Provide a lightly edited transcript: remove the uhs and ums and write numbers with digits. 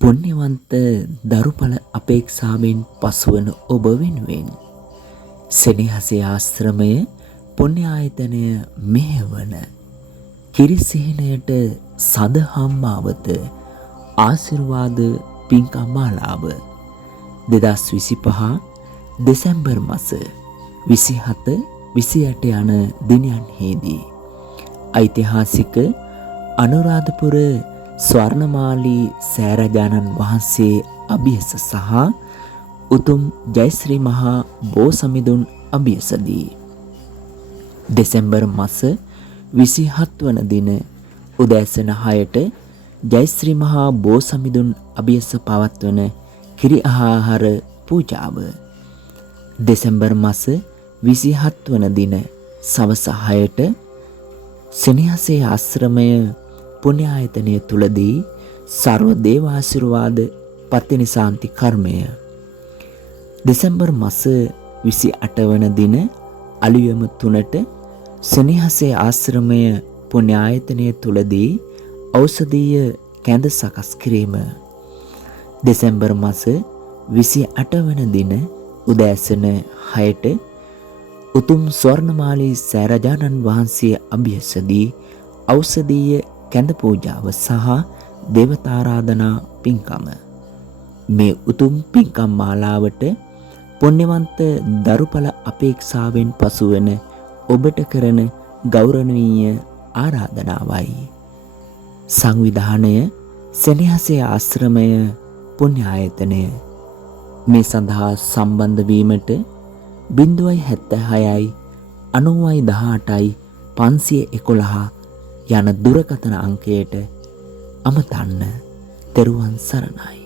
පුණ්‍යවන්ත දරුඵල අපේක්ෂාවෙන් පසුවන ඔබ වෙනුවෙන් සෙනෙහසේ ආශ්‍රමය පුණ්‍ය ආයතනය මෙහෙවන කිරිසිහිනයට සදහම් මාවත ආශිර්වාද පින්කම් මාලාව 2025 දෙසැම්බර් මාස 27 28 යන දිනයන්හිදී ඓතිහාසික අනුරාධපුර ස්වර්ණමාලී සෑරජානන් වහන්සේ අභියස සහ උතුම් ජයශ්‍රී මහා බෝසමිඳුන් අභියසදී දෙසැම්බර් මාස 27 වන දින උදෑසන 6ට ජයශ්‍රී මහා බෝසමිඳුන් අභියස පවත්වන කිරි ආහාර පූජාව දෙසැම්බර් මාස 27 වන දින සවස 6ට සෙනෙහසේ ආශ්‍රමය පුණ්‍ය ආයතනය තුලදී සර්ව දේව ආශිර්වාද පත්තිනිසාන්ති කර්මය දෙසැම්බර් මාස 28 වන දින අලුයම 3ට සෙනෙහසේ ආශ්‍රමය පුණ්‍ය ආයතනය තුලදී ඖෂධීය කැඳ සකස් කිරීම දෙසැම්බර් මාස 28 වන දින උදෑසන 6ට උතුම් ස්වර්ණමාලී සෑරජානන් වහන්සේ අභියසදී ඖෂධීය කැඳ පූජාව සහ දේවතාරාධනා පින්කම මේ උතුම් පින්කම් මාලාවට පුණ්‍යවන්ත දරුඵල අපේක්ෂාවෙන් පසුවන ඔබට කරන ගෞරවනීය ආරාධනාවයි. සංවිධානය සෙනෙහසේ ආශ්‍රමය පුණ්‍ය ආයතනය. මේ සඳහා සම්බන්ධ වීමට 076යි 9018යි 511 යන දුරකථන අංකයට අමතන්න. තෙරුවන් සරණයි.